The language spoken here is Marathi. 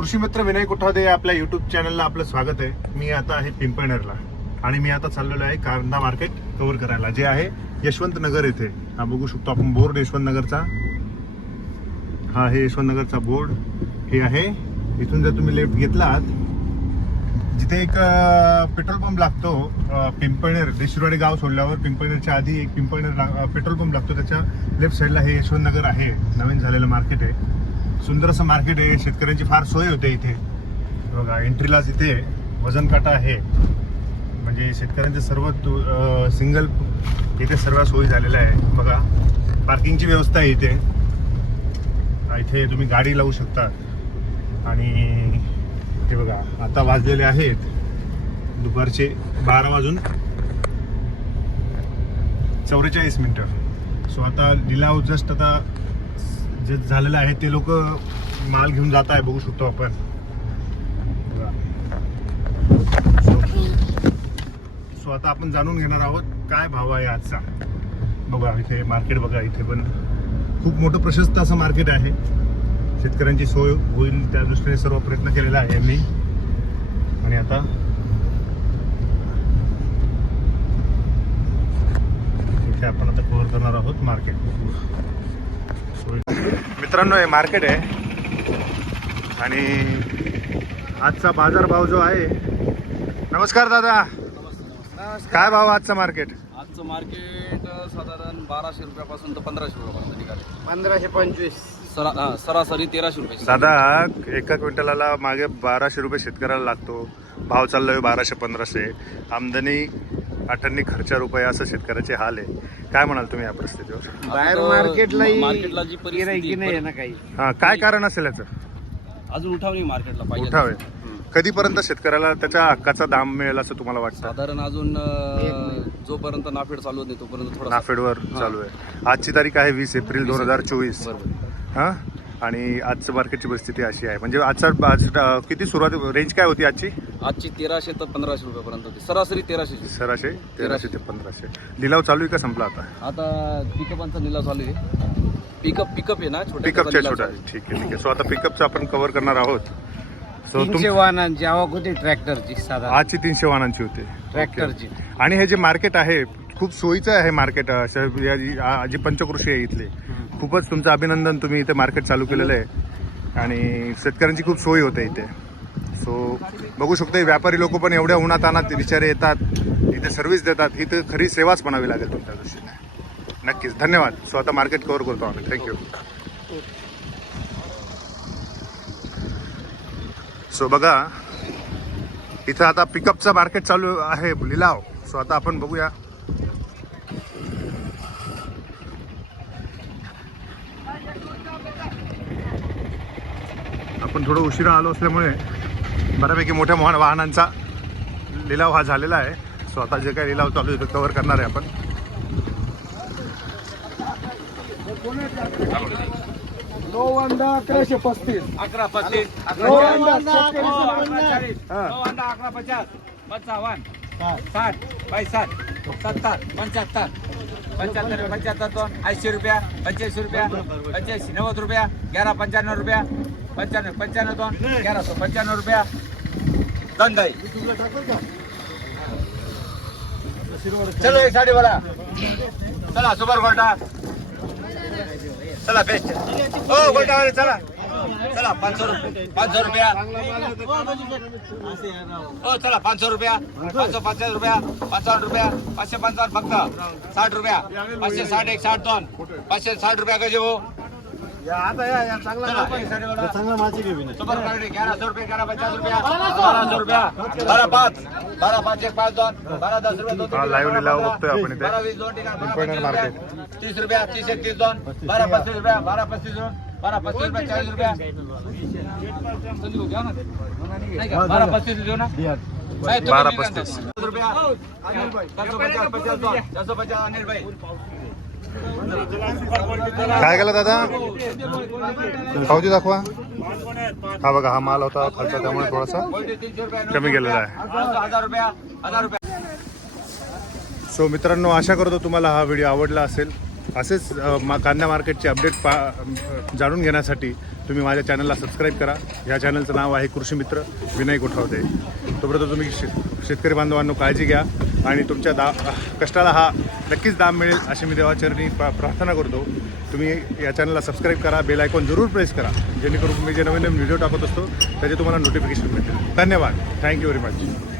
कृषी मित्र विनय कुठादे आपल्या युट्यूब चॅनलला आपलं स्वागत आहे. मी आता आहे पिंपळनेरला. आणि मी आता चाललेलो आहे कांदा मार्केट कव्हर करायला जे आहे यशवंत नगर येथे. हा बघू शकतो आपण बोर्ड यशवंत नगरचा हा आहे यशवंत नगरचा बोर्ड हे आहे. इथून जर तुम्ही लेफ्ट घेतलात जिथे एक पेट्रोल पंप लागतो पिंपळनेर देशिरवाडी गाव सोडल्यावर पिंपळनेरच्या आधी एक पिंपळनेर पेट्रोल पंप लागतो. त्याच्या लेफ्ट साईडला हे यशवंत नगर आहे. नवीन झालेलं मार्केट आहे. सुंदर असं मार्केट आहे. शेतकऱ्यांची फार सोय होते इथे. बघा एंट्रीलाच इथे वजन काटा आहे. म्हणजे शेतकऱ्यांचे सर्व सिंगल इथे सर्व सोयी झालेल्या आहे. बघा पार्किंगची व्यवस्था आहे इथे. इथे तुम्ही गाडी लावू शकता आणि हे बघा आता वाजलेले आहेत. दुपारचे बारा वाजून चौवेचाळीस मिनटं. सो आता लिलाव जस्ट आता जे झालेलं आहे ते लोक माल घेऊन जात आहे बघू शकतो आपण. सो- सो आता आपण जाणून घेणार आहोत काय भाव आहे आजचा. बघा इथे मार्केट बघा इथे पण खूप मोठं प्रशस्त असं मार्केट आहे. शेतकऱ्यांची सोय होईल त्या दृष्टीने सर्व प्रयत्न केलेला आहे मी. आणि आता इथे आपण आता कव्हर करणार आहोत मार्केट मित्रांनो हे मार्केट आहे. आणि आजचा बाजार भाव जो आहे नमस्कार दादा. काय भाव आजचा मार्केट आजचं मार्केट साधारण बाराशे रुपयापासून तर पंधराशे रुपयापर्यंत निघाले. पंधराशे पंचवीस. सरा सरासरी तेराशे रुपये. दादा एका क्विंटलाला मागे बाराशे रुपये शेतकऱ्याला लागतो. भाव चाललोय बाराशे पंधराशे. आमदनी अठ्ठ्याण्णव खर्चा रुपये असं शेतकऱ्याचे हाल आहे. काय म्हणाल तुम्ही या परिस्थितीवर? बाहेर मार्केटला जी परिस्थिती गिराईकी नाही आहे आहे, ना काही. हा काय कारण असेल याचं? अजून उठावणी मार्केटला पाहिजे. उठावे. कधीपर्यंत शेतकऱ्याला त्याच्या हक्काचा दाम मिळेल असं तुम्हाला वाटतं? साधारण अजून अ. जोपर्यंत नाफेड चालू होत नाही तोपर्यंत थोडा नाफेडवर चालू आहे. आजची तारीख आहे वीस एप्रिल. दोन हजार चोवीस. बरोबर. हा? आणि आजचं मार्केटची परिस्थिती अशी आहे. म्हणजे आजचा आज किती सुरुवात रेंज काय होती आजची? आजची तेराशे तर पंधराशे रुपयापर्यंत होती. सरासरी तेराशे सराशे तेराशे ते पंधराशे. लिलाव चालू आहे का संपला आता? आता पिकअपांचा निलाव चालू आहे. पिकअप पिकअप आहे ना पिकअपच्या आहे. ठीक आहे ठीक आहे. सो आता पिकअपचं आपण कव्हर करणार आहोत. सो तीनशे तुम वाहनांची आवक होती ट्रॅक्टरची साधारण. आजची तीनशे वाहनांची होते. ट्रॅक्टरची आणि हे जे मार्केट आहे खूप सोयीचं आहे मार्केट जी पंचकृषी आहे इथली. खूपच तुमचं अभिनंदन तुम्ही इथे मार्केट चालू केलेलं आहे. आणि शेतकऱ्यांची खूप सोय होते इथे. सो बघू शकतो व्यापारी लोक पण एवढ्या उन्हात आणत बिचारे येतात इथे सर्व्हिस देतात. इथे खरी सेवाच म्हणावी लागेल तुमच्या दृष्टीने. नक्कीच. धन्यवाद. सो आता मार्केट कवर करतो आम्ही. थँक्यू सो बघा इथं आता पिकअपचं मार्केट चालू आहे लिलाव. सो आता आपण बघूया. आपण थोडं उशिरा आलो असल्यामुळे बऱ्यापैकी मोठ्या मोठ्या वाहनांचा लिलाव हा झालेला आहे. सो आता जे काही लिलाव चालू आहे तो कव्हर करणार आहे आपण. अकराशे पस्तीस. अकरा पस्तीस हा. अकरा पचास. पंचावन्न. साठ सत्तर पंच्याहत्तर. पंच्याहत्तर पंच्याहत्तर दोन. ऐंशी रुपया पंच्याऐंशी रुपया पंच्याऐंशी नव्वद रुपया ग्यारा पंच्याण्णव रुपया. पंच्याण्णव पंच्याण्णव दोन ग्यारा सौ पंच्याण्णव रुपया दन दही चलो एक साडी बोला चला सुपर गोल्टा चला बेस्ट हो गोल्टा वाले चला चला पाच सौ रुपये पाच सौ रुपया हो चला पाच सौ रुपया पाच सौ पचास रुपया पंचावन्न रुपया पाचशे पंचावन्न फक्त साठ रुपया पाचशे साठ हो चला, एक साडी बोला. सुपर क्वालिटी ग्यारह सौ रुपये ग्यारह पचास रुपया. बारह सौ रुपया. बारह पाच. बारह पाच एक पाच दोन. बारह दस रुपये दोन हा, live लिलाव बघतोय आपण इथे. वीस दोन ठिकाण मार्केट. तीस रुपया. तीस एक तीस दोन. बारह पस्तीस रुपया बारह पस्तीस दोन. बारह पस्तीस रुपया चाळीस रुपया? बारह पस्तीस देऊ ना? बारा. पस्तीस. रुपया. पचास पचास दोन. चारशे पचास अनिल भाई. काय केलं दादा? पावती दाखवा. हा बघा हा माल होता खालचा त्यामुळे थोडासा कमी केलेला आहे. सो मित्रांनो आशा करतो तुम्हाला हा व्हिडिओ आवडला असेल. असेच मा कांदा मार्केटचे अपडेट पा जाणून घेण्यासाठी तुम्ही माझ्या चॅनलला सबस्क्राईब करा. या चॅनलचं नाव आहे कृषी मित्र विनय गोठावते तोपर्यंत तुम्ही शे शेतकरी बांधवांनो काळजी घ्या आणि तुमच्या दा कष्टाला हा नक्कीच दाम मिळेल अशी मी देवाचरणी प्रा प्रार्थना करतो. तुम्ही या चॅनलला सबस्क्राईब करा बेल आयकॉन जरूर प्रेस करा. जेणेकरून मी जे नवीन नवीन व्हिडिओ टाकत असतो त्याचे तुम्हाला नोटिफिकेशन मिळतील धन्यवाद. Thank you very much